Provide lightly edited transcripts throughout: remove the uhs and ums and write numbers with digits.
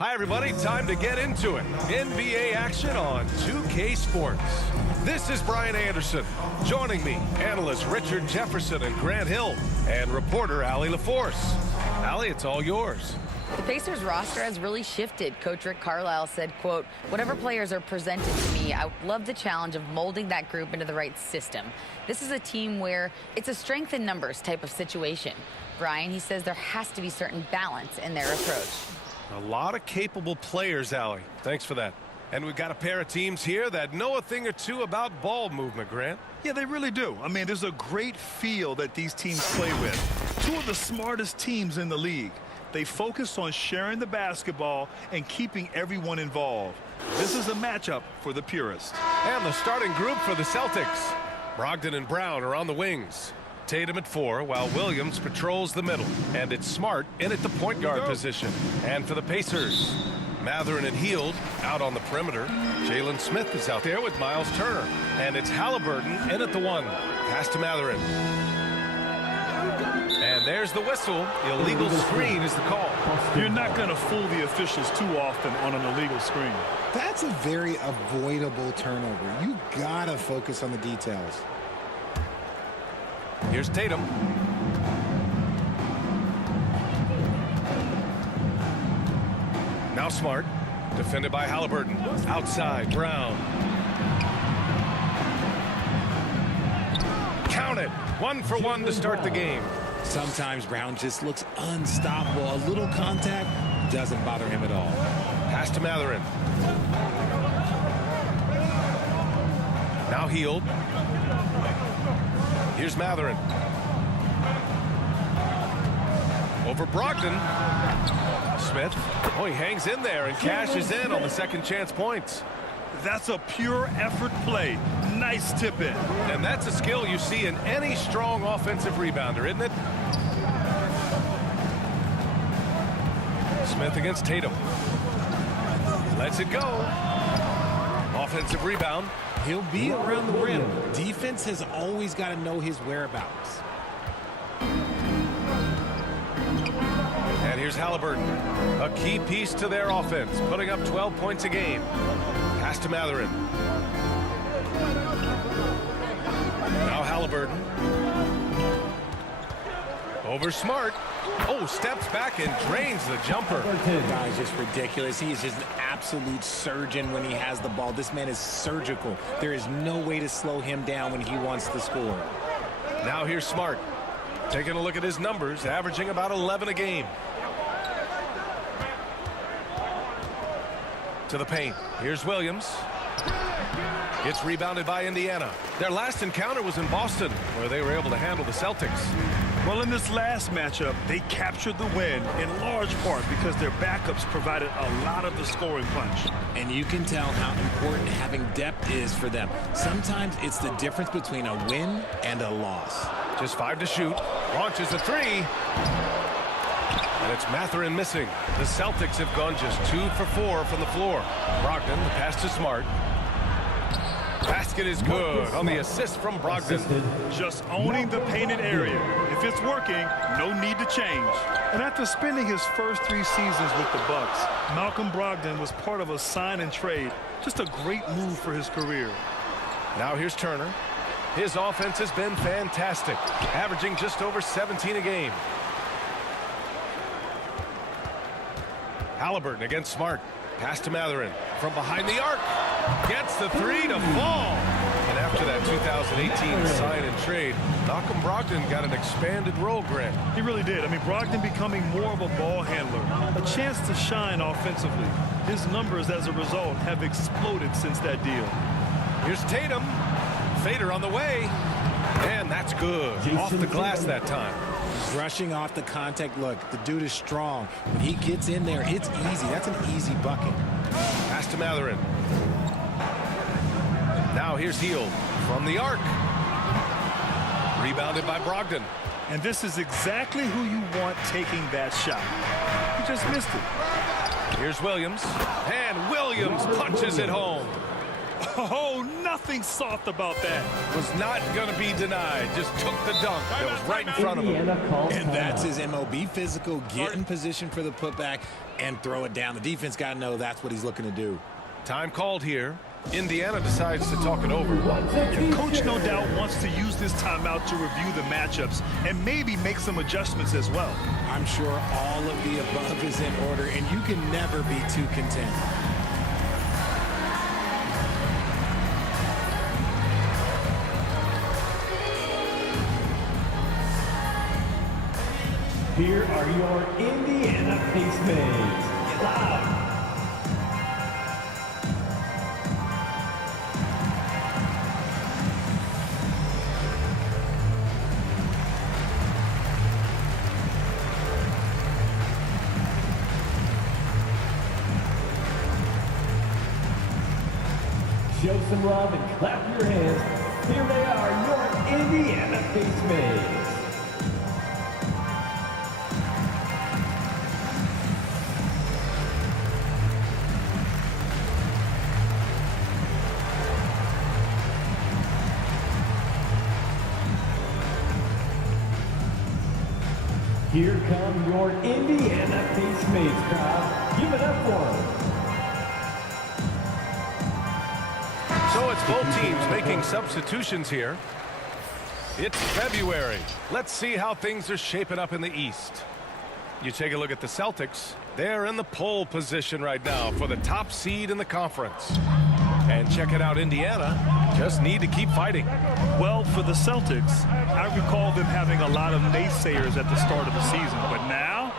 Hi, everybody. Time to get into it. NBA action on 2K Sports. This is Brian Anderson. Joining me, analysts Richard Jefferson and Grant Hill, and reporter Allie LaForce. Allie, it's all yours. The Pacers roster has really shifted. Coach Rick Carlisle said, quote, "Whatever players are presented to me, I would love the challenge of molding that group into the right system. This is a team where it's a strength in numbers type of situation." Brian, he says there has to be certain balance in their approach. A lot of capable players, Allie. Thanks for that. And we've got a pair of teams here that know a thing or two about ball movement, Grant. Yeah, they really do. I mean, there's a great feel that these teams play with. Two of the smartest teams in the league. They focus on sharing the basketball and keeping everyone involved. This is a matchup for the purists. And the starting group for the Celtics. Brogdon and Brown are on the wings. Tatum at 4, while Williams patrols the middle. And it's Smart in at the point guard position. And for the Pacers, Mathurin and Hield out on the perimeter. Jalen Smith is out there with Miles Turner. And it's Halliburton in at the 1. Pass to Mathurin. And there's the whistle. Illegal screen is the call. You're not going to fool the officials too often on an illegal screen. That's a very avoidable turnover. You got to focus on the details. Here's Tatum. Now Smart. Defended by Halliburton. Outside, Brown. Count it. 1 for 1 to start the game. Sometimes Brown just looks unstoppable. A little contact doesn't bother him at all. Pass to Mathurin. Now Hield. Here's Mathurin. Over Brogdon. Smith. Oh, he hangs in there and cashes in on the second chance points. That's a pure effort play. Nice tip in. And that's a skill you see in any strong offensive rebounder, isn't it? Smith against Tatum. Lets it go. Offensive rebound. He'll be around the rim. Defense has always got to know his whereabouts. And here's Halliburton. A key piece to their offense, putting up 12 points a game. Pass to Mathurin. Now Halliburton. Over Smart. Oh, steps back and drains the jumper. The guy's just ridiculous. He is just an absolute surgeon when he has the ball. This man is surgical. There is no way to slow him down when he wants to score. Now here's Smart. Taking a look at his numbers, averaging about 11 a game. To the paint. Here's Williams. It's rebounded by Indiana. Their last encounter was in Boston, where they were able to handle the Celtics. Well, in this last matchup, they captured the win in large part because their backups provided a lot of the scoring punch. And you can tell how important having depth is for them. Sometimes it's the difference between a win and a loss. Just 5 to shoot. Launches a 3. And it's Mathurin missing. The Celtics have gone just 2 for 4 from the floor. Brogdon, the pass to Smart. Basket is good on the assist from Brogdon. Just owning the painted area. If it's working, no need to change. And after spending his first 3 seasons with the Bucks, Malcolm Brogdon was part of a sign and trade. Just a great move for his career. Now here's Turner. His offense has been fantastic, averaging just over 17 a game. Halliburton against Smart. Pass to Mathurin from behind the arc. Gets the 3 to fall. And after that 2018 sign and trade, Malcolm Brogdon got an expanded role, Grant. He really did. I mean, Brogdon becoming more of a ball handler, a chance to shine offensively. His numbers as a result have exploded since that deal. Here's Tatum. Fader on the way. And that's good. Off the glass that time. Brushing off the contact. Look, the dude is strong. When he gets in there, it's easy. That's an easy bucket. Pass to Mathurin. Now here's Hield from the arc. Rebounded by Brogdon. And this is exactly who you want taking that shot. He just missed it. Here's Williams. And Williams punches it home. Oh, nice. nothing soft about that. Was not going to be denied. Just took the dunk that was right in front of him. And that's his MOB physical. Get in position for the putback and throw it down. The defense got to know that's what he's looking to do. Time called here. Indiana decides to talk it over. Your coach no doubt wants to use this timeout to review the matchups and maybe make some adjustments as well. I'm sure all of the above is in order, and you can never be too content. Here are your Indiana Pacemates. Loud. Show some love and clap your hands. Here they are, your Indiana Pacemates. Here come your Indiana Pacemates crowd. Give it up for them. So it's both teams making substitutions here. It's February. Let's see how things are shaping up in the East. You take a look at the Celtics. They're in the pole position right now for the top seed in the conference. And check it out, Indiana just need to keep fighting. Well, for the Celtics, I recall them having a lot of naysayers at the start of the season, but now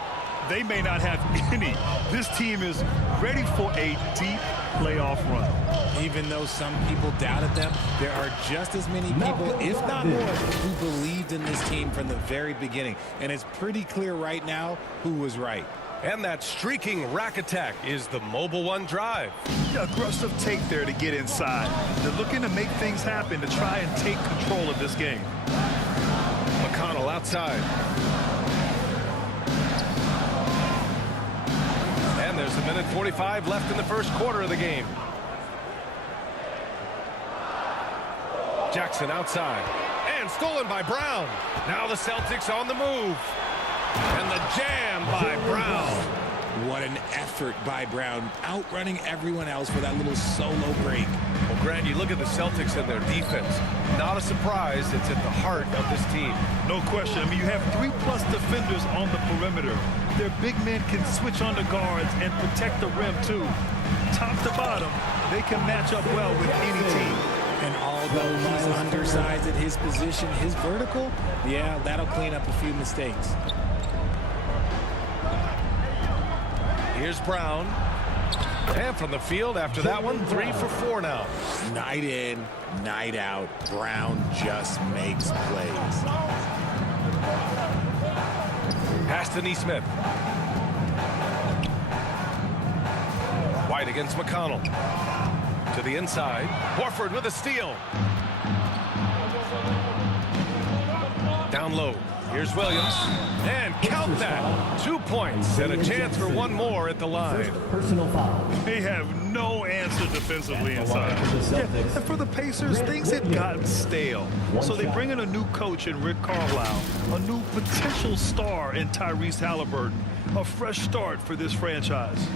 they may not have any. This team is ready for a deep playoff run. Even though some people doubted them, there are just as many people, if not more, who believed in this team from the very beginning. And it's pretty clear right now who was right. And that streaking rack attack is the Mobile One drive. Aggressive take there to get inside. They're looking to make things happen to try and take control of this game. McConnell outside. And there's a minute 45 left in the first quarter of the game. Jackson outside. And stolen by Brown. Now the Celtics on the move. And the jam by Brown. What an effort by Brown, outrunning everyone else for that little solo break. Well, Grant, you look at the Celtics and their defense. Not a surprise, it's at the heart of this team. No question. I mean, you have 3+ defenders on the perimeter. Their big men can switch on the guards and protect the rim, too. Top to bottom, they can match up well with any team. And although he's undersized at his position, his vertical, yeah, that'll clean up a few mistakes. Here's Brown. And from the field after that one, 3 for 4 now. Night in, night out, Brown just makes plays. Pass to Neesmith. White against McConnell. To the inside. Horford with a steal. Down low. Here's Williams. And count that. 2 points and a chance for one more at the line. Personal foul. They have no answer defensively inside. And for the Pacers, things had gotten stale. So they bring in a new coach in Rick Carlisle, a new potential star in Tyrese Halliburton, a fresh start for this franchise.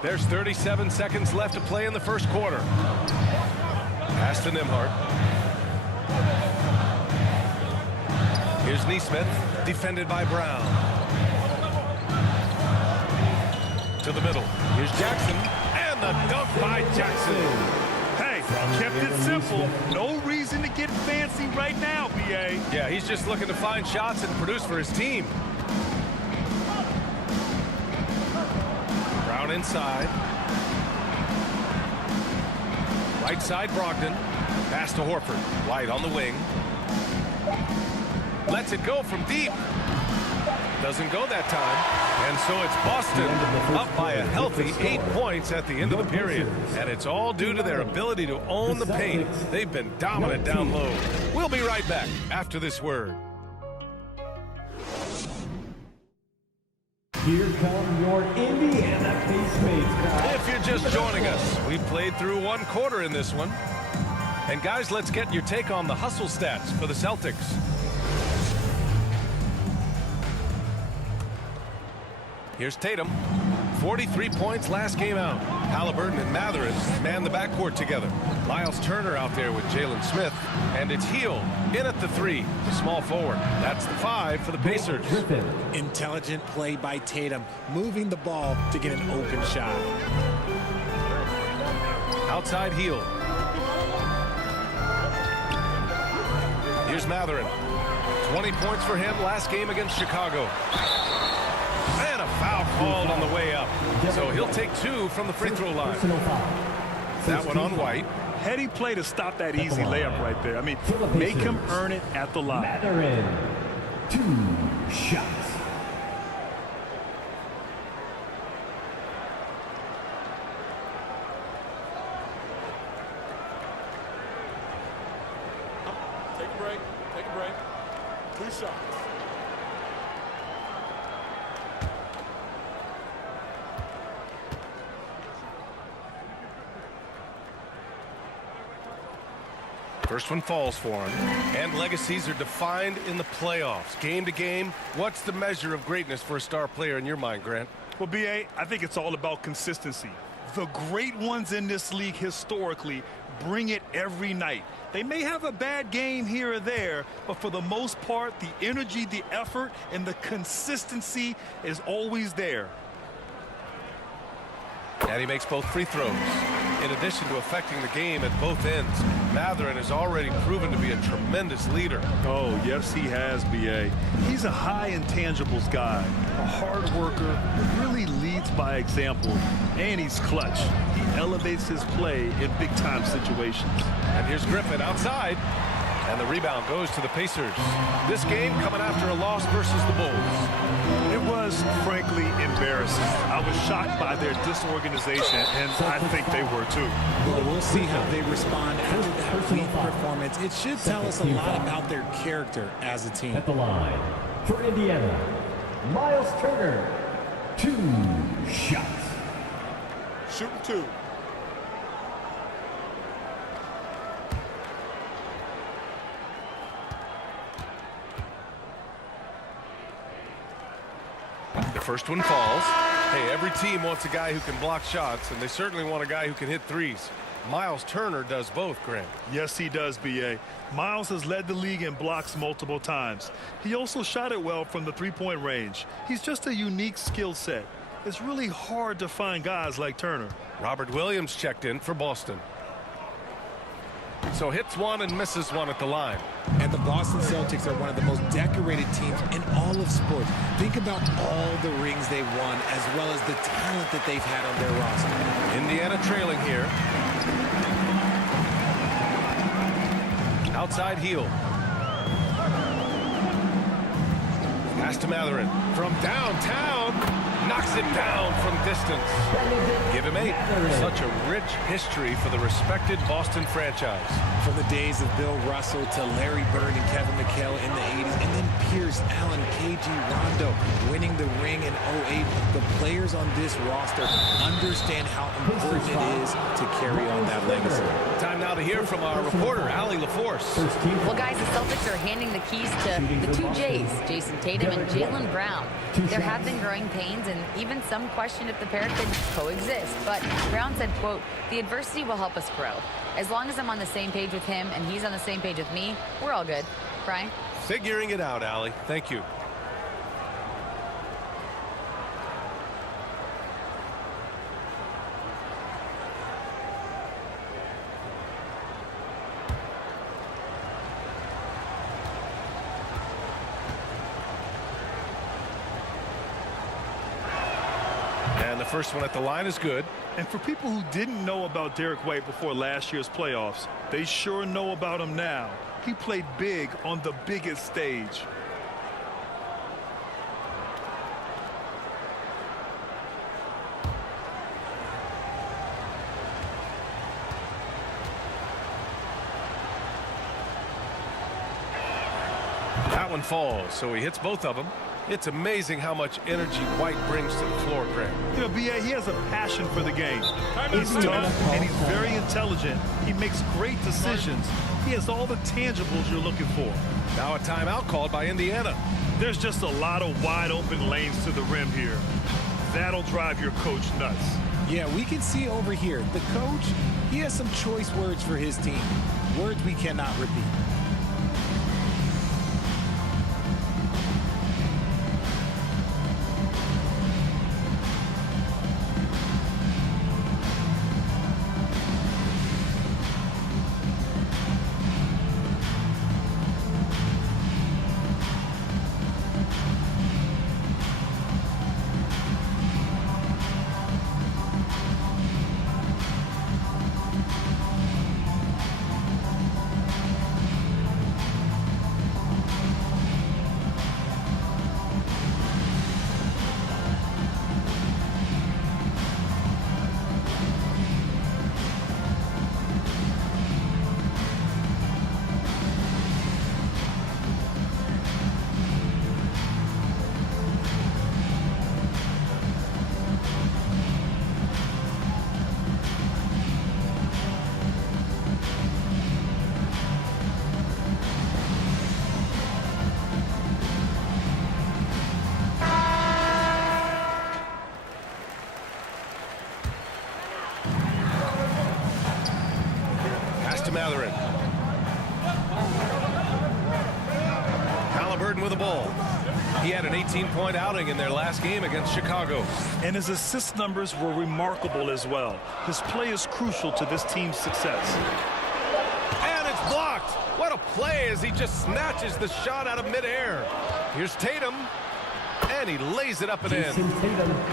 There's 37 seconds left to play in the first quarter. Pass to Nembhard. Here's Neesmith, defended by Brown. To the middle. Here's Jackson, and the dunk by Jackson. Hey, kept it simple. No reason to get fancy right now, BA. Yeah, he's just looking to find shots and produce for his team. Brown inside. Right side, Brogdon. Pass to Horford. White on the wing. Lets it go from deep. Doesn't go that time. And so it's Boston up by a healthy 8 points at the end of the period. And it's all due to their ability to own the paint. They've been dominant down low. We'll be right back after this word. Here come your Indiana Pacemates. If you're just joining us, we've played through one quarter in this one. And guys, let's get your take on the hustle stats for the Celtics. Here's Tatum. 43 points last game out. Halliburton and Mathurin man the backcourt together. Miles Turner out there with Jalen Smith. And it's Hield in at the 3, the small forward. That's the 5 for the Pacers. Intelligent play by Tatum, moving the ball to get an open shot. Outside Hield. Here's Mathurin. 20 points for him last game against Chicago. And a foul called on the way up. So he'll take 2 from the free throw line. That one on White. Heady play to stop that easy layup right there. I mean, make him earn it at the line. Mathurin, 2 shots. Take a break. Take a break. 2 shots. First one falls for him. And legacies are defined in the playoffs. Game to game, what's the measure of greatness for a star player in your mind, Grant? Well, B.A., I think it's all about consistency. The great ones in this league historically bring it every night. They may have a bad game here or there, but for the most part, the energy, the effort, and the consistency is always there. And he makes both free throws. In addition to affecting the game at both ends, Mathurin has already proven to be a tremendous leader. Oh, yes, he has, B.A. He's a high intangibles guy, a hard worker who really leads by example, and he's clutch. He elevates his play in big-time situations. And here's Griffin outside. And the rebound goes to the Pacers. This game coming after a loss versus the Bulls. It was, frankly, embarrassing. I was shocked by their disorganization, and I think they were too. Well, we'll see how they respond after that weak performance. It should tell us a lot about their character as a team. At the line, for Indiana, Miles Turner, 2 shots. Shooting 2. The first one falls. Hey, every team wants a guy who can block shots, and they certainly want a guy who can hit threes. Miles Turner does both, Grant. Yes, he does, B.A. Miles has led the league in blocks multiple times. He also shot it well from the three-point range. He's just a unique skill set. It's really hard to find guys like Turner. Robert Williams checked in for Boston. So hits one and misses one at the line. And the Boston Celtics are one of the most decorated teams in all of sports. Think about all the rings they've won, as well as the talent that they've had on their roster. Indiana trailing here. Outside Hield. Pass to Mathurin. From downtown. Knocks it down from distance. Give him 8. Such a rich history for the respected Boston franchise. From the days of Bill Russell to Larry Bird and Kevin McHale in the 80s, and then Pierce, Allen, KG, Rondo winning the ring in 08. The players on this roster understand how important it is to carry on that legacy. Time now to hear from our reporter, Allie LaForce. Well, guys, the Celtics are handing the keys to the 2 J's, Jason Tatum and Jalen Brown. There have been growing pains, and even some question if the pair could coexist. But Brown said, quote, "The adversity will help us grow. As long as I'm on the same page with him and he's on the same page with me, we're all good." Brian? Figuring it out, Allie. Thank you. And the first one at the line is good. And for people who didn't know about Derek White before last year's playoffs, they sure know about him now. He played big on the biggest stage. That one falls, so he hits both of them. It's amazing how much energy White brings to the floor, Grant. You know, B.A., he has a passion for the game. He's tough and he's very intelligent. He makes great decisions. He has all the tangibles you're looking for. Now a timeout called by Indiana. There's just a lot of wide open lanes to the rim here. That'll drive your coach nuts. Yeah, we can see over here, the coach, he has some choice words for his team. Words we cannot repeat. Matherin. Halliburton with the ball. He had an 18-point outing in their last game against Chicago. And his assist numbers were remarkable as well. His play is crucial to this team's success. And it's blocked. What a play as he just snatches the shot out of midair. Here's Tatum. And he lays it up and in.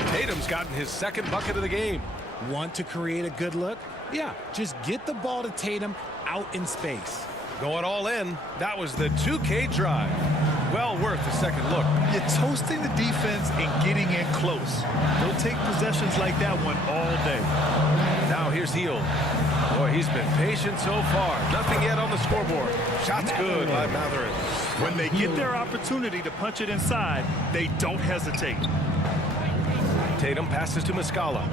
Tatum's gotten his second bucket of the game. Want to create a good look? Yeah, just get the ball to Tatum out in space. Going all in. That was the 2K drive. Well worth a second look. You're toasting the defense and getting in close. They'll take possessions like that one all day. Now here's Heel. Boy, he's been patient so far. Nothing yet on the scoreboard. Shot's good by Matherin. When they get their opportunity to punch it inside, they don't hesitate. Tatum passes to Muscala.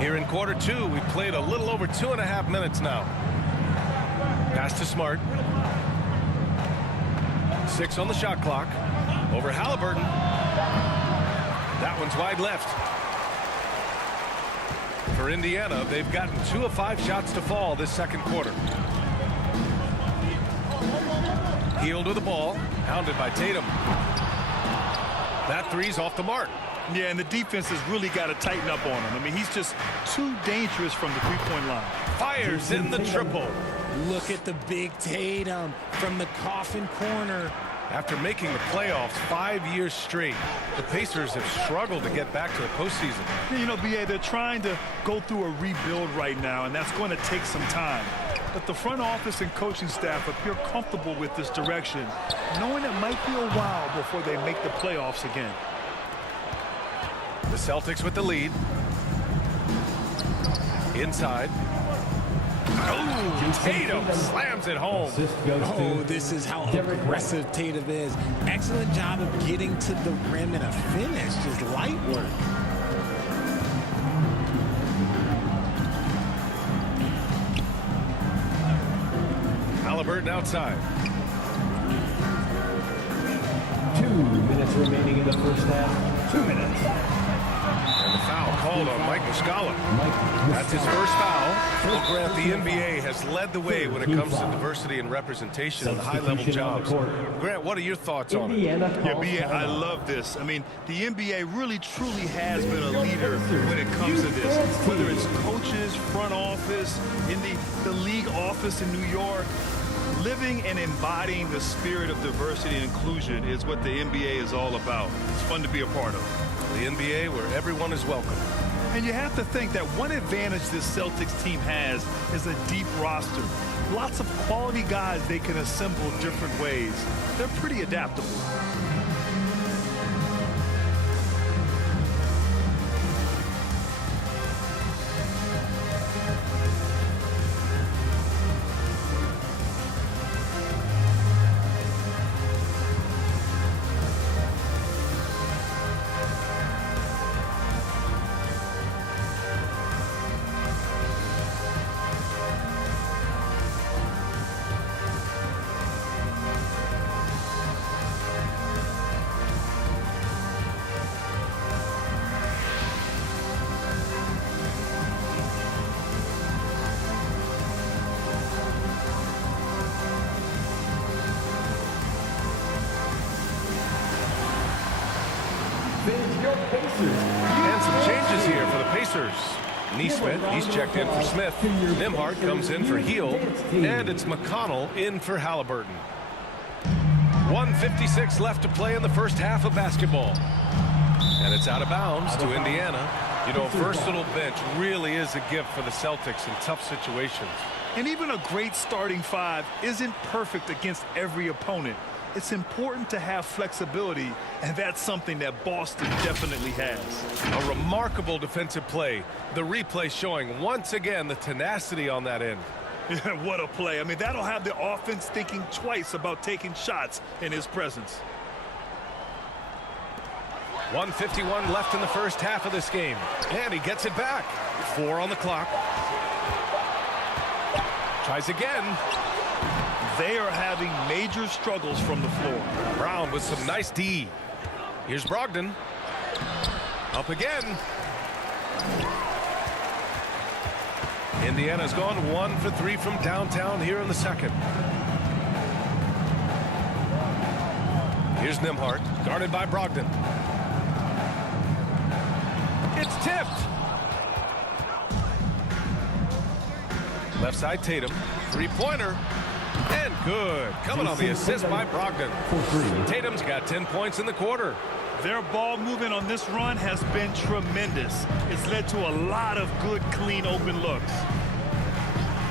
Here in quarter two, we've played a little over 2.5 minutes now. Pass to Smart. 6 on the shot clock. Over Halliburton. That one's wide left. For Indiana, they've gotten 2 of 5 shots to fall this second quarter. Healed with the ball. Hounded by Tatum. That three's off the mark. Yeah, and the defense has really got to tighten up on him. I mean, he's just too dangerous from the three-point line. Fires in the triple. Look at the big Tatum from the coffin corner. After making the playoffs 5 years straight, the Pacers have struggled to get back to the postseason. You know, B.A., they're trying to go through a rebuild right now, and that's going to take some time. But the front office and coaching staff appear comfortable with this direction, knowing it might be a while before they make the playoffs again. The Celtics with the lead. Inside. Oh, Tatum slams it home. Oh, this is how aggressive Tatum is. Excellent job of getting to the rim and a finish. Just light work. Halliburton outside. 2 minutes remaining in the first half. 2 minutes. And the foul called on Mike Muscala. That's his first foul. Well, Grant, the NBA has led the way when it comes to diversity and representation in high-level jobs. Grant, what are your thoughts on it? Yeah, B.A., I love this. I mean, the NBA really, truly has been a leader when it comes to this. Whether it's coaches, front office, in the league office in New York, living and embodying the spirit of diversity and inclusion is what the NBA is all about. It's fun to be a part of. The NBA where everyone is welcome. And you have to think that one advantage this Celtics team has is a deep roster. Lots of quality guys they can assemble different ways. They're pretty adaptable. your Pacers. And some changes here for the Pacers. Neesmith, he's checked in for Smith. Nimhart comes in for Heel. And it's McConnell in for Halliburton. 1:56 left to play in the first half of basketball. And it's out of bounds to Indiana. You know, a versatile bench really is a gift for the Celtics in tough situations. And even a great starting five isn't perfect against every opponent. It's important to have flexibility, and that's something that Boston definitely has. A remarkable defensive play. The replay showing once again the tenacity on that end. What a play. I mean, that'll have the offense thinking twice about taking shots in his presence. 1:51 left in the first half of this game. And he gets it back. 4 on the clock. Tries again. They are having major struggles from the floor. Brown with some nice D. Here's Brogdon. Up again. Indiana's gone 1 for 3 from downtown here in the second. Here's Nimhart, guarded by Brogdon. It's tipped. Left side Tatum. Three-pointer. And good. Coming on the assist by Brogdon. Tatum's got 10 points in the quarter. Their ball movement on this run has been tremendous. It's led to a lot of good, clean, open looks.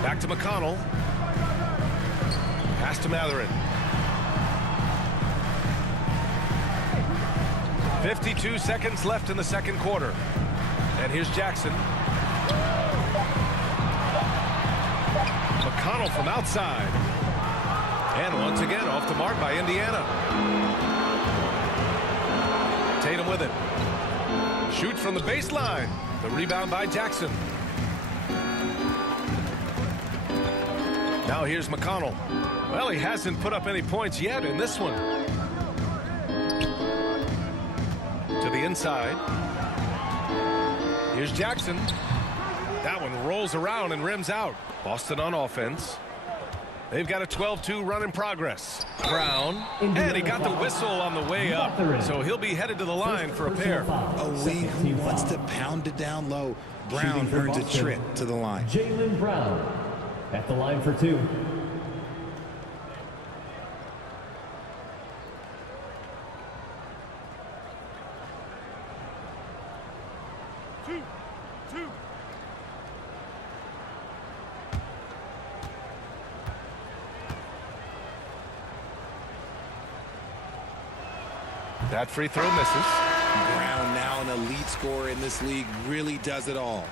Back to McConnell. Pass to Mathurin. 52 seconds left in the second quarter. And here's Jackson. McConnell from outside. And once again off the mark by Indiana. Tatum with it. Shoots from the baseline. The rebound by Jackson. Now here's McConnell. Well, he hasn't put up any points yet in this one. To the inside. Here's Jackson. That one rolls around and rims out. Boston on offense. They've got a 12-2 run in progress. Brown. And he got the whistle on the way up. So he'll be headed to the line for a pair. A wing who wants to pound it down low. Brown earns a trip to the line. Jaylen Brown at the line for 2. That free throw misses. Brown, now an elite scorer in this league, really does it all.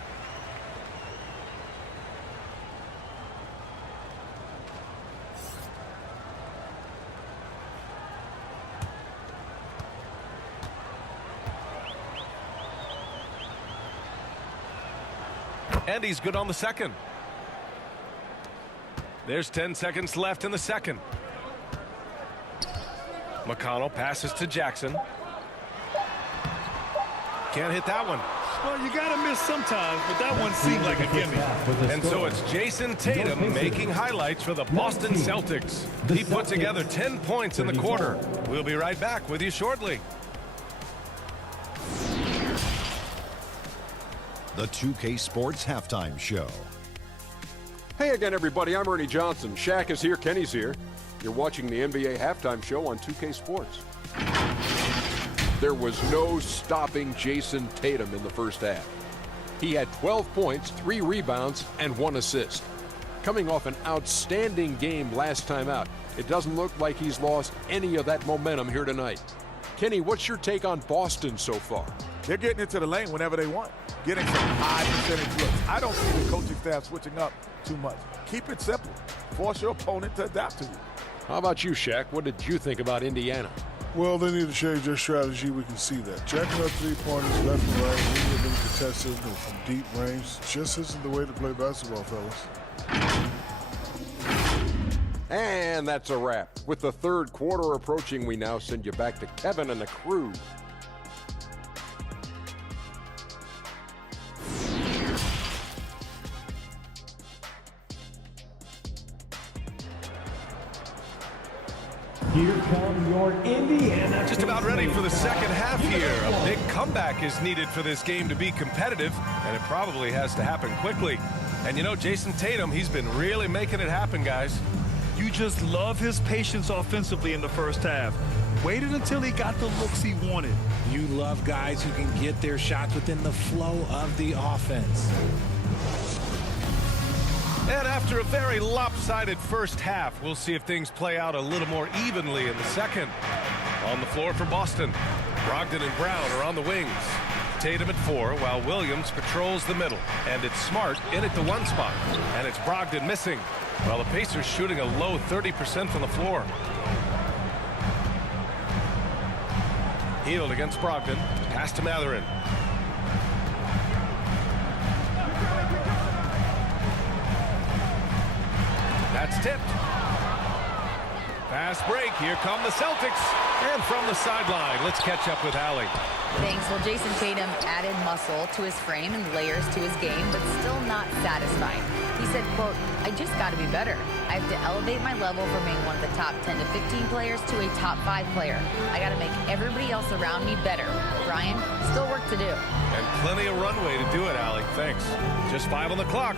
And he's good on the second. There's 10 seconds left in the second. McConnell passes to Jackson. Can't hit that one. Well, you got to miss sometimes, but that one seemed like a gimme. And so it's Jason Tatum making highlights for the Boston Celtics. He put together 10 points in the quarter. We'll be right back with you shortly. The 2K Sports Halftime Show. Hey again, everybody. I'm Ernie Johnson. Shaq is here. Kenny's here. You're watching the NBA Halftime Show on 2K Sports. There was no stopping Jason Tatum in the first half. He had 12 points, 3 rebounds, and 1 assist. Coming off an outstanding game last time out, it doesn't look like he's lost any of that momentum here tonight. Kenny, what's your take on Boston so far? They're getting into the lane whenever they want, getting some high percentage looks. I don't see the coaching staff switching up too much. Keep it simple. Force your opponent to adapt to you. How about you, Shaq? What did you think about Indiana? Well, they need to change their strategy. We can see that. Jacking up three-pointers left and right, leaving them contested from deep range. Just isn't the way to play basketball, fellas. And that's a wrap. With the third quarter approaching, we now send you back to Kevin and the crew. Here come your Indiana. Just about ready for the second half here. A big comeback is needed for this game to be competitive, and it probably has to happen quickly. And you know, Jason Tatum, he's been really making it happen, guys. You just love his patience offensively in the first half. Waited until he got the looks he wanted. You love guys who can get their shots within the flow of the offense. And after a very lopsided first half, we'll see if things play out a little more evenly in the second. On the floor for Boston, Brogdon and Brown are on the wings. Tatum at 4, while Williams patrols the middle. And it's Smart in at the 1 spot. And it's Brogdon missing, while the Pacers shooting a low 30% from the floor. Healed against Brogdon. Pass to Matherin. That's tipped. Fast break. Here come the Celtics. And from the sideline, let's catch up with Allie. Thanks. Well, Jason Tatum added muscle to his frame and layers to his game, but still not satisfied. He said, quote, I just got to be better. I have to elevate my level from being one of the top 10 to 15 players to a top 5 player. I got to make everybody else around me better. Brian, still work to do. And plenty of runway to do it, Allie. Thanks. Just 5 on the clock.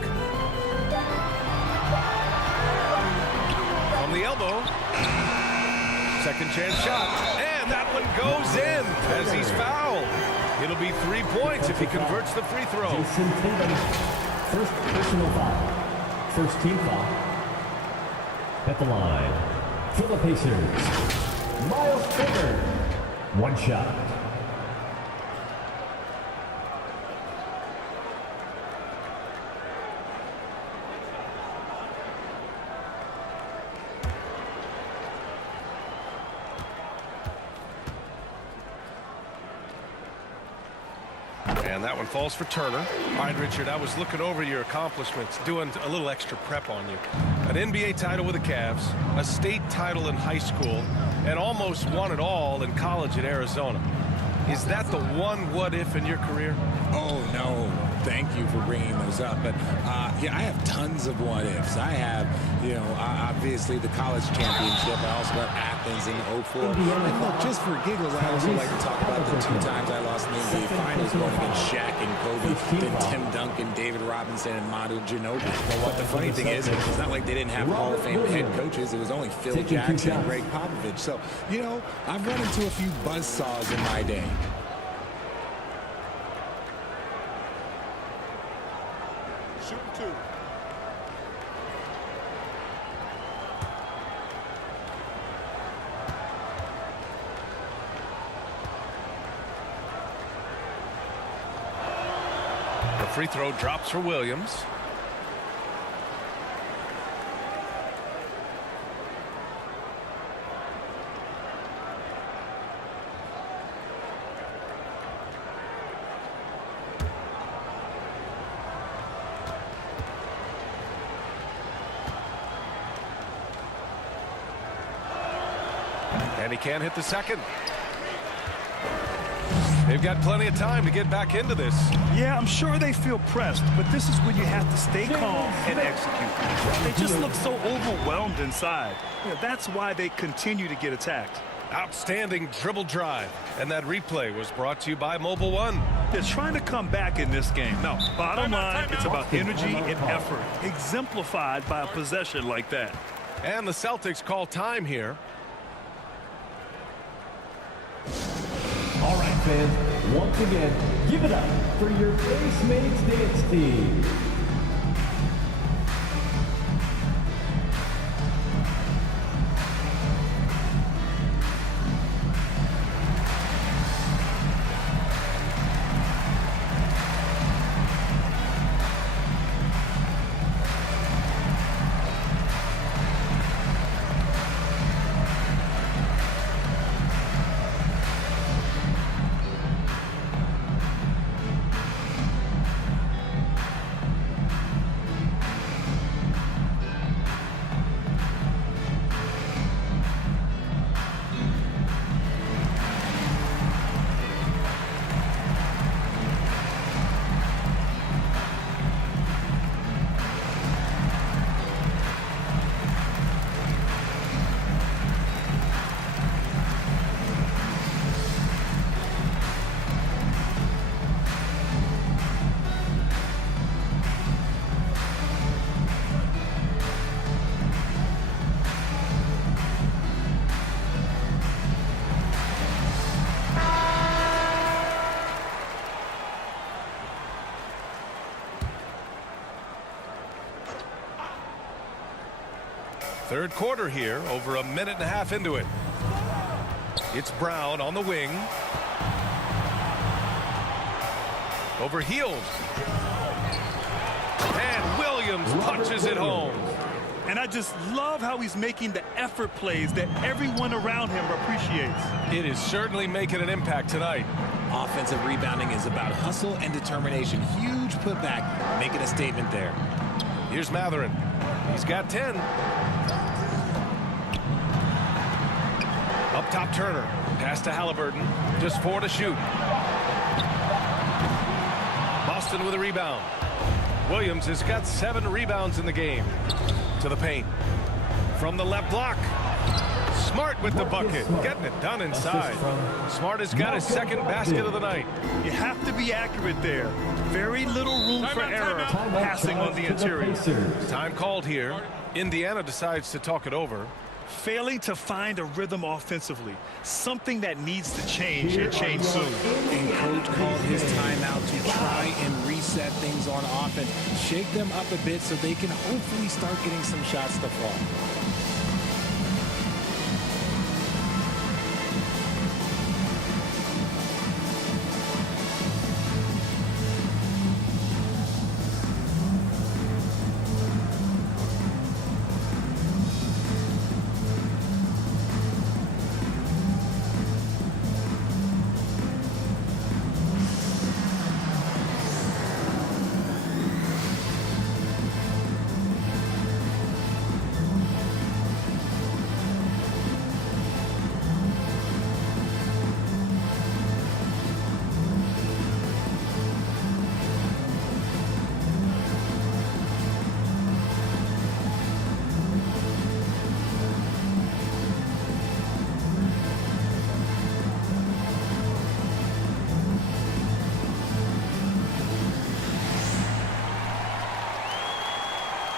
From the elbow. Second chance shot. And that one goes in as he's fouled. It'll be 3 points if he converts the free throw. Jason Tatum, first personal foul. First team foul. At the line for the Pacers, Miles Turner. 1 shot. And that one falls for Turner. All right, Richard, I was looking over your accomplishments, doing a little extra prep on you. An NBA title with the Cavs, a state title in high school, and almost won it all in college at Arizona. Is that the one what-if in your career? Oh, no. Thank you for bringing those up. But, yeah, I have tons of what-ifs. I have, you know, obviously the college championship. I also got Athens in 04. And look, just for giggles, I also like to talk about the 2 times I lost in the NBA Finals going against Shaq and Kobe, then Tim Duncan, David Robinson, and Manu Ginobili. But what the funny thing is, it's not like they didn't have Hall of Fame head coaches. It was only Phil Jackson and Greg Popovich. So, you know, I've run into a few buzzsaws in my day. Shooting 2. The free throw drops for Williams. And he can't hit the second. They've got plenty of time to get back into this. Yeah, I'm sure they feel pressed, but this is when you have to stay calm and execute. They just look so overwhelmed inside. Yeah, that's why they continue to get attacked. Outstanding dribble drive. And that replay was brought to you by Mobile One. They're trying to come back in this game. Now, bottom line, it's about energy and effort, exemplified by a possession like that. And the Celtics call time here. All right, fans, once again, give it up for your Base Mates Dance Team. Third quarter here, over a minute and a half into it. It's Brown on the wing. Over Hield. And Williams punches it home. And I just love how he's making the effort plays that everyone around him appreciates. It is certainly making an impact tonight. Offensive rebounding is about hustle and determination. Huge putback, making a statement there. Here's Matherin. He's got 10. Up top, Turner. Pass to Halliburton. Just 4 to shoot. Boston with a rebound. Williams has got 7 rebounds in the game. To the paint. From the left block. Smart with the bucket. Getting it done inside. Smart has got his second basket of the night. You have to be accurate there. Very little room for error passing on the interior. Time called here. Indiana decides to talk it over. Failing to find a rhythm offensively. Something that needs to change and change soon. And coach called his timeout to try and reset things on offense. Shake them up a bit so they can hopefully start getting some shots to fall.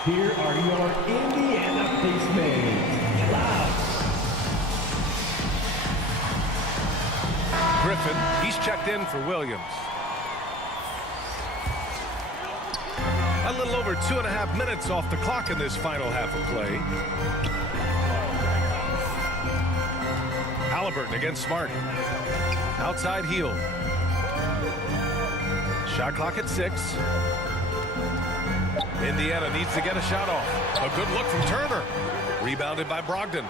Here are your Indiana Pacemates. Loud. Griffin, he's checked in for Williams. A little over 2.5 minutes off the clock in this final half of play. Halliburton against Smart. Outside Hield. Shot clock at 6. Indiana needs to get a shot off. A good look from Turner. Rebounded by Brogdon.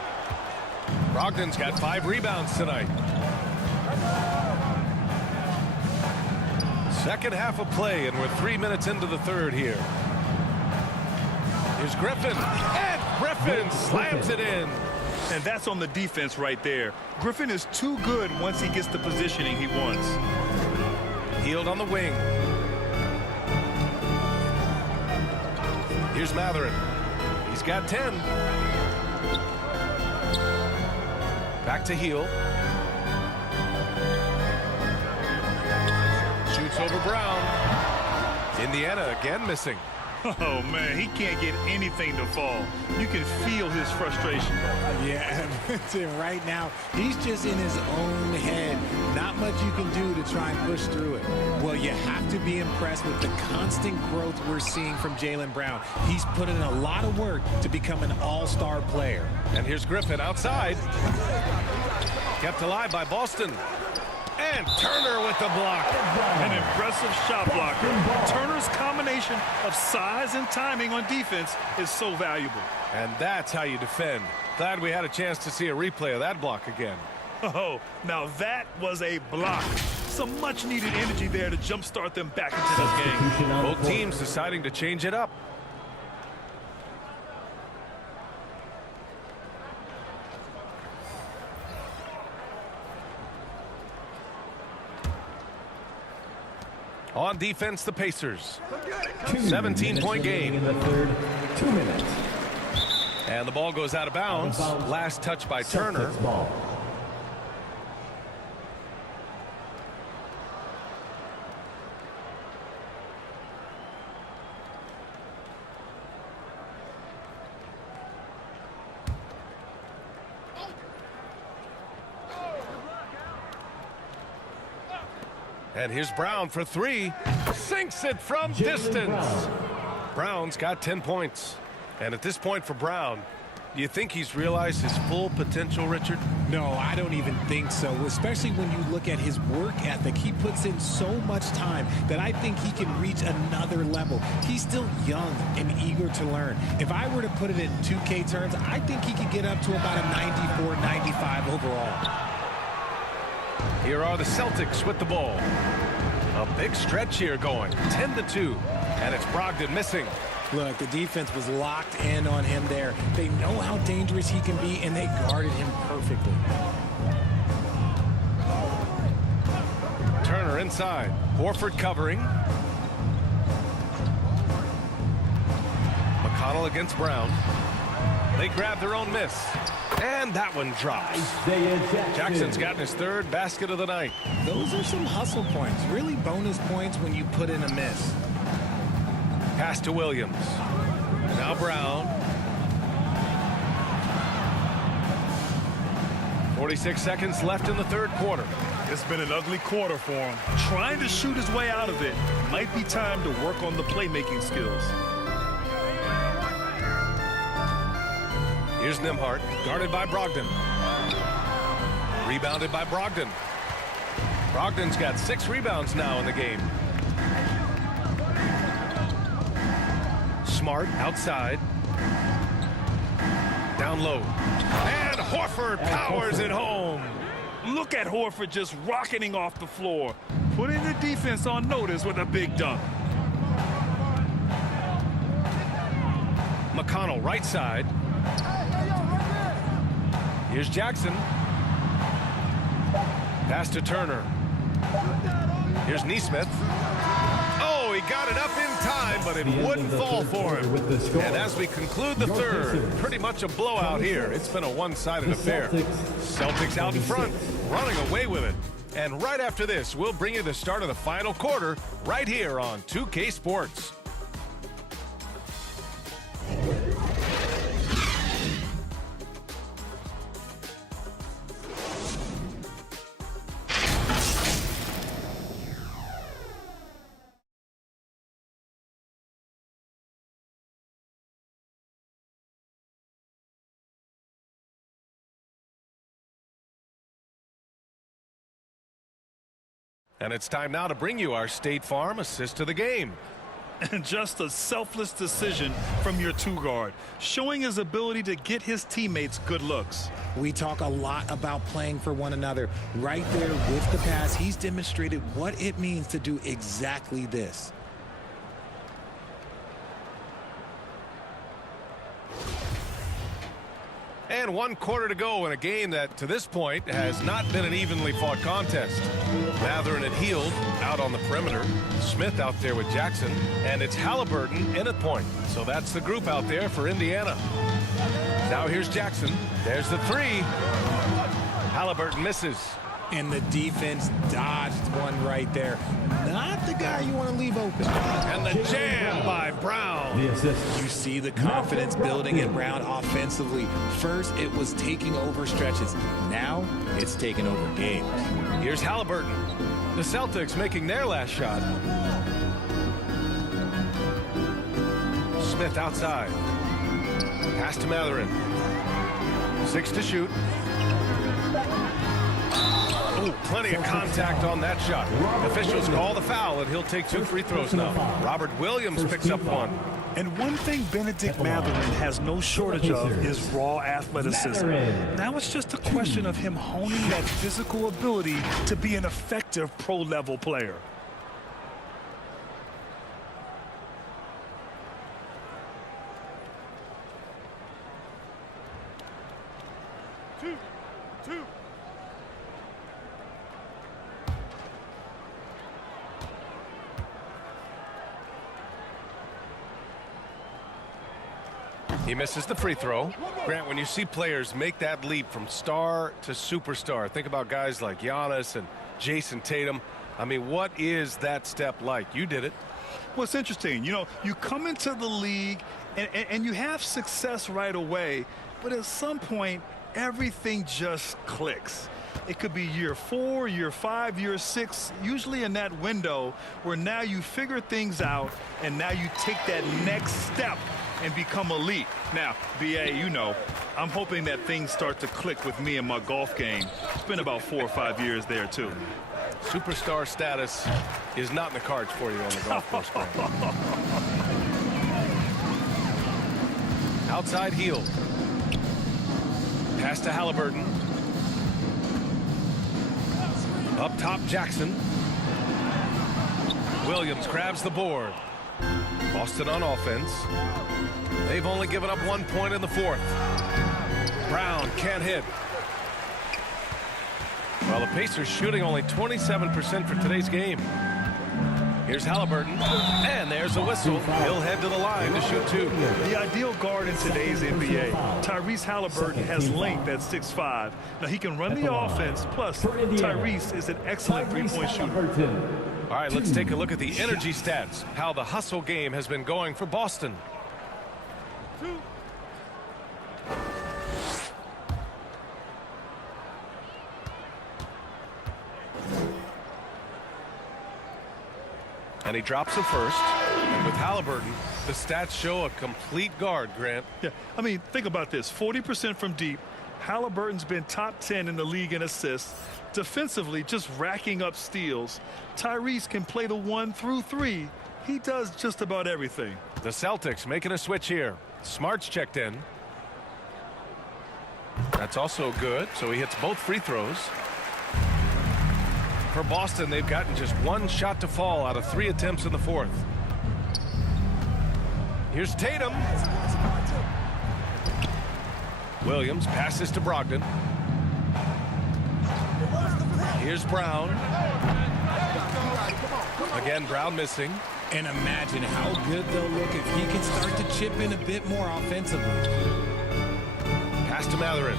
Brogdon's got 5 rebounds tonight. Second half of play, and we're 3 minutes into the third here. Here's Griffin. And Griffin slams it in. And that's on the defense right there. Griffin is too good once he gets the positioning he wants. Hield on the wing. Here's Matherin. He's got 10. Back to Hield. Shoots over Brown. Indiana again missing. Oh, man, he can't get anything to fall. You can feel his frustration. Yeah, right now, he's just in his own head. Not much you can do to try and push through it. Well, you have to be impressed with the constant growth we're seeing from Jaylen Brown. He's put in a lot of work to become an all-star player. And here's Griffin outside. Kept alive by Boston. And Turner with the block. An impressive shot blocker. Turner's combination of size and timing on defense is so valuable. And that's how you defend. Glad we had a chance to see a replay of that block again. Oh, now that was a block. Some much-needed energy there to jumpstart them back into this game. Both teams deciding to change it up. On defense, the Pacers. 17-point game. In the third, 2 minutes. And the ball goes out of bounds. Last touch by Turner. Ball. And here's Brown for 3. Sinks it from distance. Brown's got 10 points. And at this point for Brown, You think he's realized his full potential, Richard? No, I don't even think so, especially when you look at his work ethic. He puts in so much time that I think he can reach another level. He's still young and eager to learn. If I were to put it in 2K terms, I think he could get up to about a 94, 95 overall. Here are the Celtics with the ball. A big stretch here going, 10-2, and it's Brogdon missing. Look, the defense was locked in on him there. They know how dangerous he can be, and they guarded him perfectly. Turner inside. Horford covering. McConnell against Brown. They grab their own miss. And that one drops. Jackson's gotten his third basket of the night. Those are some hustle points. Really bonus points when you put in a miss. Pass to Williams. Now Brown. 46 seconds left in the third quarter. It's been an ugly quarter for him. Trying to shoot his way out of it. Might be time to work on the playmaking skills. Here's Nembhard, guarded by Brogdon. Rebounded by Brogdon. Brogdon's got 6 rebounds now in the game. Smart outside. Down low. And Horford powers it home. Look at Horford just rocketing off the floor. Putting the defense on notice with a big dunk. McConnell right side. Here's Jackson. Pass to Turner. Here's Nesmith. Oh, he got it up in time, but it wouldn't fall for him. And as we conclude the third, pretty much a blowout here. It's been a one-sided affair. Celtics out in front, running away with it. And right after this, we'll bring you the start of the final quarter right here on 2K Sports. And it's time now to bring you our State Farm assist to the game. And just a selfless decision from your two-guard, showing his ability to get his teammates good looks. We talk a lot about playing for one another. Right there with the pass, he's demonstrated what it means to do exactly this. And 1 quarter to go in a game that, to this point, has not been an evenly fought contest. Matherin and Heald out on the perimeter. Smith out there with Jackson. And it's Halliburton in at point. So that's the group out there for Indiana. Now here's Jackson. There's the three. Halliburton misses. And the defense dodged one right there. Not the guy you want to leave open. And the jam by Brown. You see the confidence building in Brown offensively. First, it was taking over stretches. Now, it's taking over games. Here's Halliburton. The Celtics making their last shot. Smith outside. Pass to Matherin. 6 to shoot. Oh, plenty of contact on that shot. Officials call the foul, and he'll take 2 free throws now. Robert Williams picks up 1. And one thing Benedict Matherin has no shortage of is raw athleticism. Now it's just a question of him honing that physical ability to be an effective pro-level player. Two. He misses the free throw. Grant, when you see players make that leap from star to superstar, think about guys like Giannis and Jason Tatum. I mean, what is that step like? You did it. Well, it's interesting. You know, you come into the league and you have success right away, but at some point, everything just clicks. It could be year 4, year 5, year 6, usually in that window where now you figure things out and now you take that next step and become elite. Now, BA, you know, I'm hoping that things start to click with me in my golf game. It's been about 4 or 5 years there, too. Superstar status is not in the cards for you on the golf course. Outside heel. Pass to Halliburton. Up top, Jackson. Williams grabs the board. Boston on offense. They've only given up 1 point in the fourth. Brown can't hit. Well, the Pacers shooting only 27% for today's game. Here's Halliburton, and there's a whistle. He'll head to the line to shoot 2. The ideal guard in today's NBA, Tyrese Halliburton, has length at 6'5". Now, he can run the offense, plus Tyrese is an excellent three-point shooter. All right, let's take a look at the energy stats, how the hustle game has been going for Boston. And he drops the first. And with Halliburton, the stats show a complete guard, Grant. Yeah, I mean, think about this. 40% from deep. Halliburton's been top 10 in the league in assists. Defensively, just racking up steals. Tyrese can play the 1 through 3. He does just about everything. The Celtics making a switch here. Smart's checked in. That's also good, so he hits both free throws. For Boston, they've gotten just 1 shot to fall out of 3 attempts in the fourth. Here's Tatum. Williams passes to Brogdon. Here's Brown. Again, Brown missing. And imagine how good they'll look if he can start to chip in a bit more offensively. Pass to Matherin.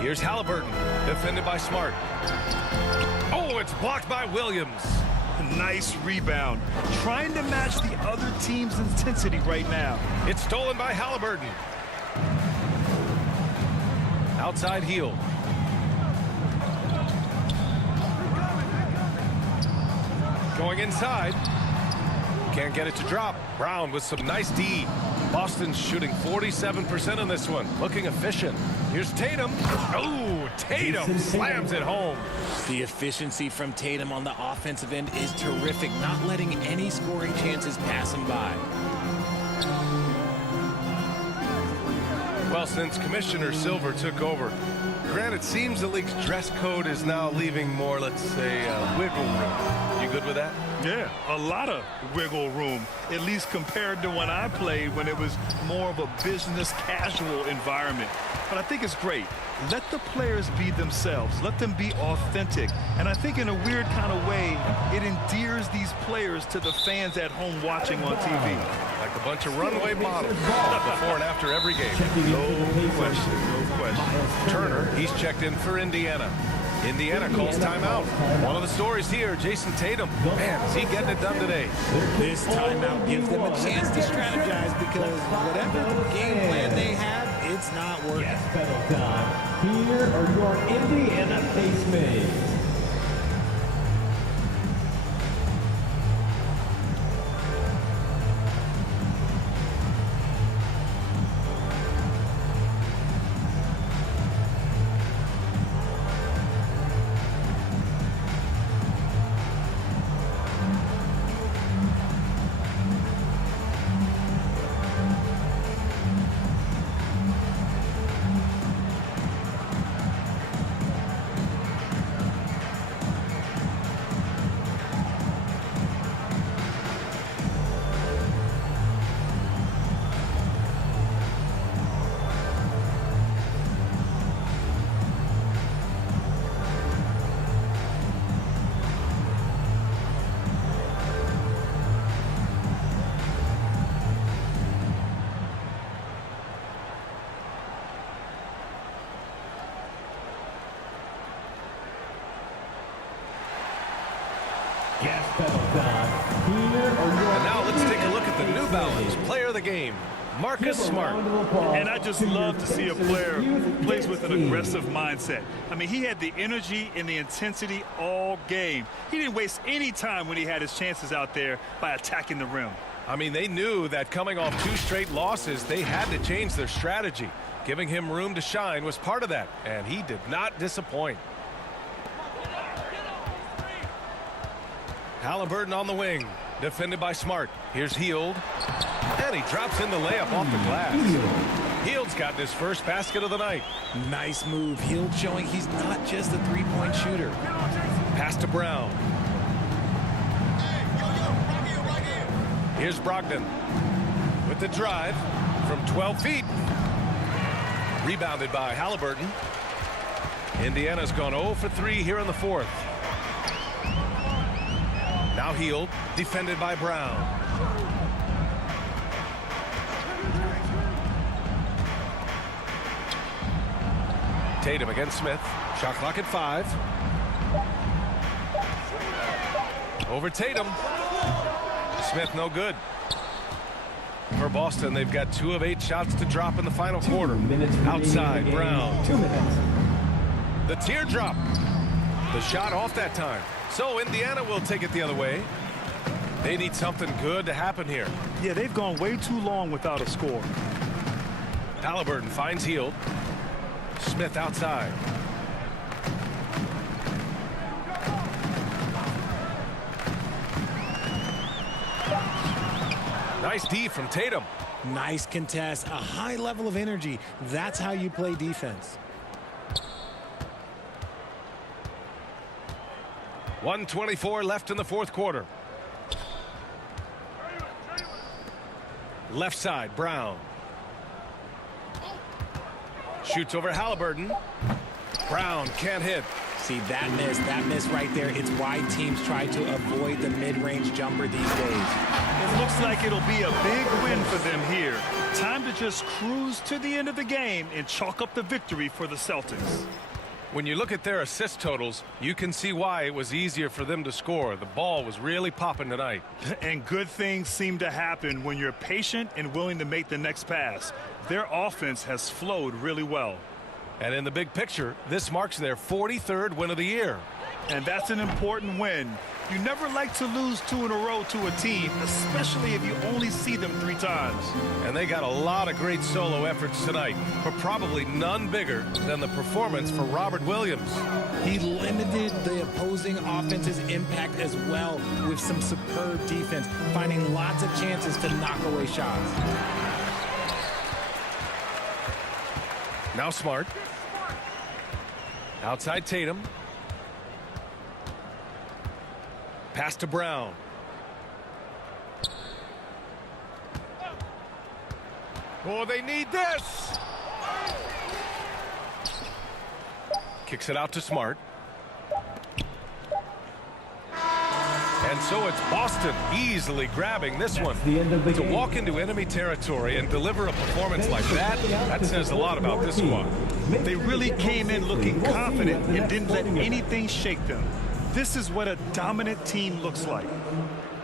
Here's Halliburton, defended by Smart. Oh, it's blocked by Williams. Nice rebound. Trying to match the other team's intensity right now. It's stolen by Halliburton. Outside heel. Going inside. Can't get it to drop. Brown with some nice D. Boston's shooting 47% in this one. Looking efficient. Here's Tatum. Oh, Tatum slams it home. The efficiency from Tatum on the offensive end is terrific, not letting any scoring chances pass him by. Well, since Commissioner Silver took over, Grant, it seems the league's dress code is now leaving more, let's say, wiggle room. You good with that? Yeah, a lot of wiggle room, at least compared to when I played, when it was more of a business casual environment. But I think it's great. Let the players be themselves. Let them be authentic. And I think in a weird kind of way, it endears these players to the fans at home watching on TV. Like a bunch of runway models before and after every game. No question, no question. Turner, he's checked in for Indiana. Indiana calls timeout. One of the stories here, Jason Tatum. Man, is he getting it done today? This timeout gives them a chance to strategize because whatever game plan they have, it's not working. Yes, pedal time. Here are your Indiana face mates. And now let's take a look at the New Balance Player of the Game, Marcus Smart. And I just love to see a player who plays with an aggressive mindset. I mean, he had the energy and the intensity all game. He didn't waste any time when he had his chances out there by attacking the rim. I mean, they knew that coming off 2 straight losses, they had to change their strategy. Giving him room to shine was part of that, and he did not disappoint. Halliburton on the wing, defended by Smart. Here's Hield, and he drops in the layup off the glass. Hield's gotten his first basket of the night. Nice move. Hield showing he's not just a three-point shooter. Pass to Brown. Here's Brogdon with the drive from 12 feet. Rebounded by Halliburton. Indiana's gone 0 for 3 here in the 4th. Now Hield, defended by Brown. Tatum against Smith. Shot clock at 5. Over Tatum. Smith no good. For Boston, they've got 2 of 8 shots to drop in the final quarter. Outside, Brown. 2 minutes. The teardrop. The shot off that time. So Indiana will take it the other way. They need something good to happen here. Yeah, they've gone way too long without a score. Halliburton finds Hield. Smith outside. Nice D from Tatum. Nice contest, a high level of energy. That's how you play defense. 1:24 left in the 4th quarter. Left side, Brown. Shoots over Halliburton. Brown can't hit. See, that miss right there. It's why teams try to avoid the mid-range jumper these days. It looks like it'll be a big win for them here. Time to just cruise to the end of the game and chalk up the victory for the Celtics. When you look at their assist totals, you can see why it was easier for them to score. The ball was really popping tonight. And good things seem to happen when you're patient and willing to make the next pass. Their offense has flowed really well. And in the big picture, this marks their 43rd win of the year. And that's an important win. You never like to lose 2 in a row to a team, especially if you only see them 3 times. And they got a lot of great solo efforts tonight, but probably none bigger than the performance for Robert Williams. He limited the opposing offense's impact as well with some superb defense, finding lots of chances to knock away shots. Now Smart. Outside Tatum. Pass to Brown. Oh, they need this. Kicks it out to Smart. And so it's Boston easily grabbing this one. To walk into enemy territory and deliver a performance like that says a lot about this squad. They really came in looking confident and didn't let anything shake them. This is what a dominant team looks like.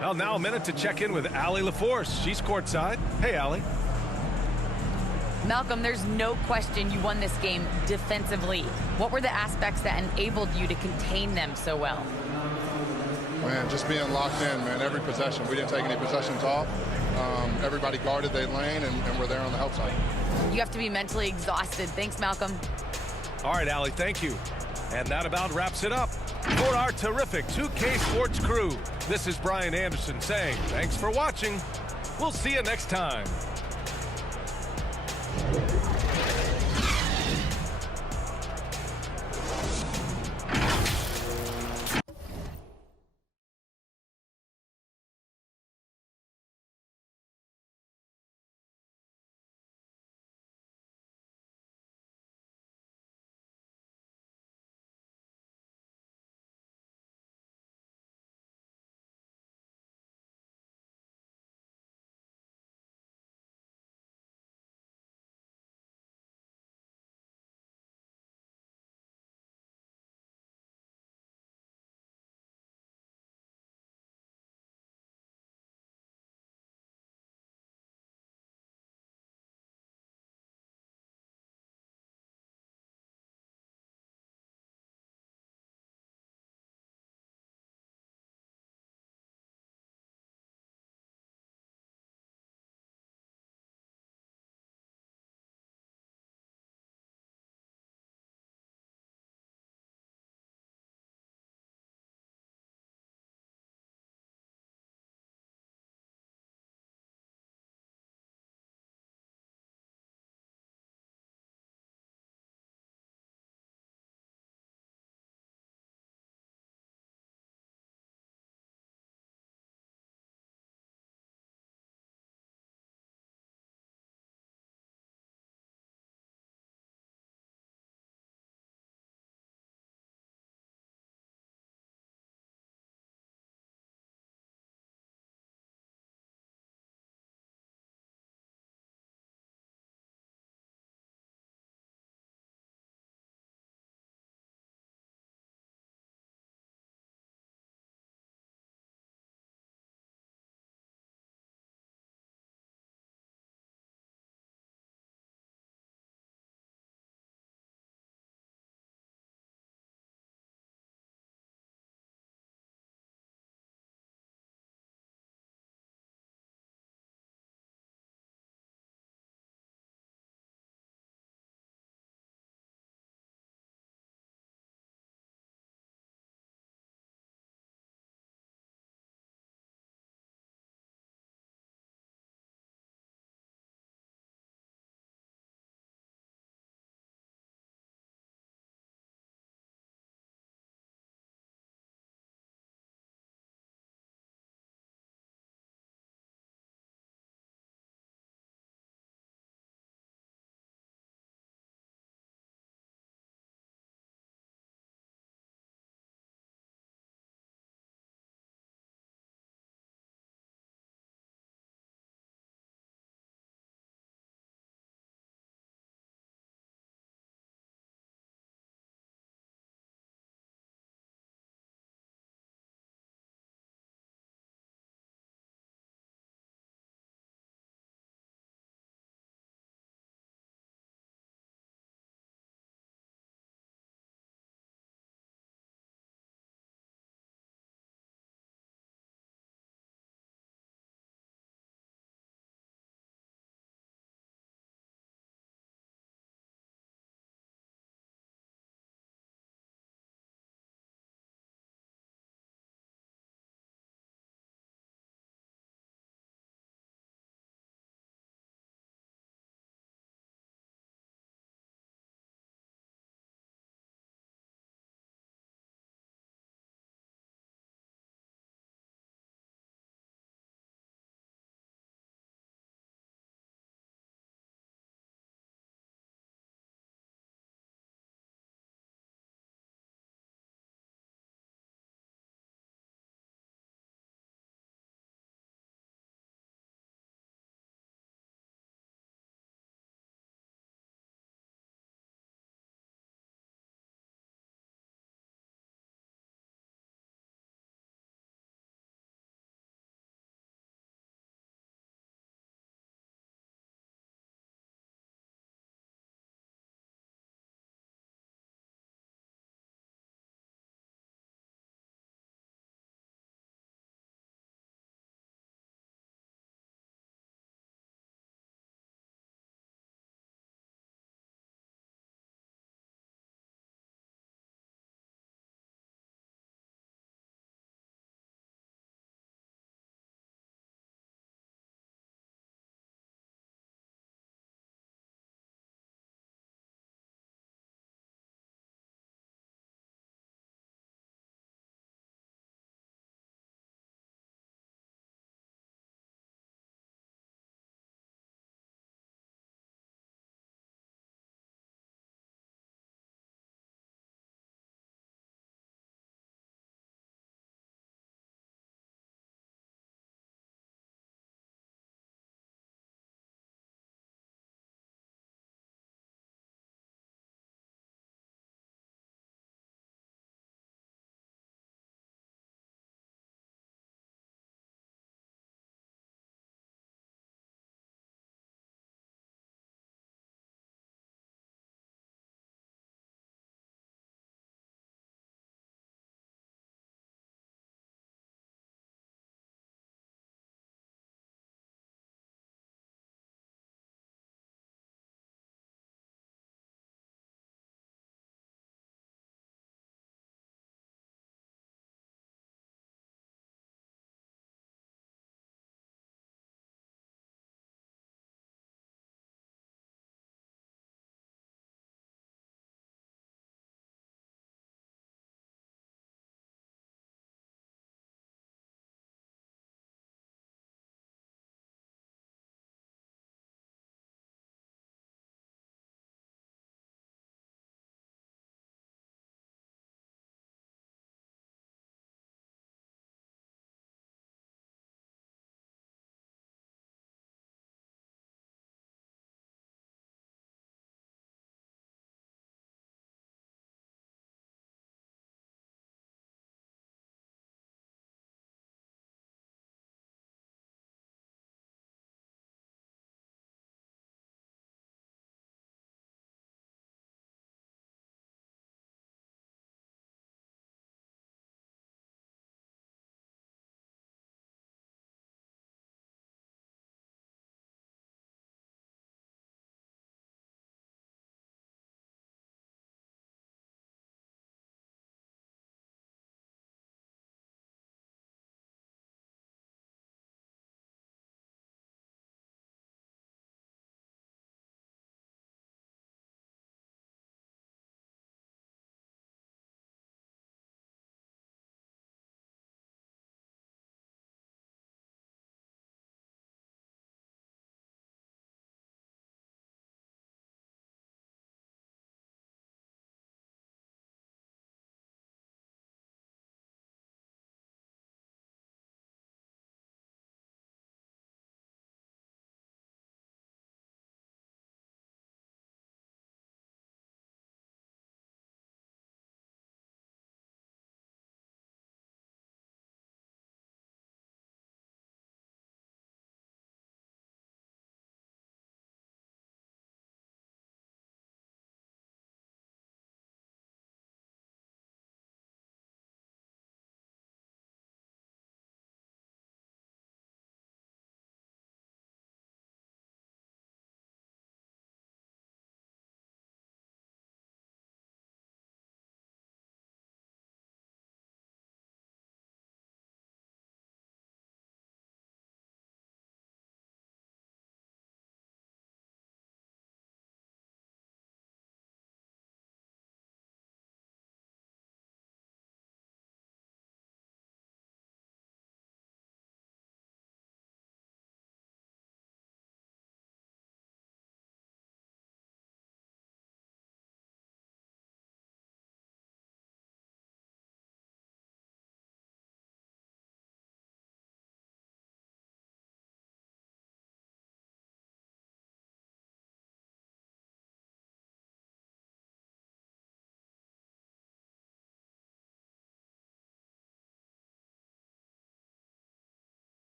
Well, now a minute to check in with Allie LaForce. She's courtside. Hey, Allie. Malcolm, there's no question you won this game defensively. What were the aspects that enabled you to contain them so well? Man, just being locked in, man, every possession. We didn't take any possessions off. Everybody guarded their lane, and we're there on the help side. You have to be mentally exhausted. Thanks, Malcolm. All right, Allie, thank you. And that about wraps it up. For our terrific 2K Sports crew, this is Brian Anderson saying thanks for watching. We'll see you next time.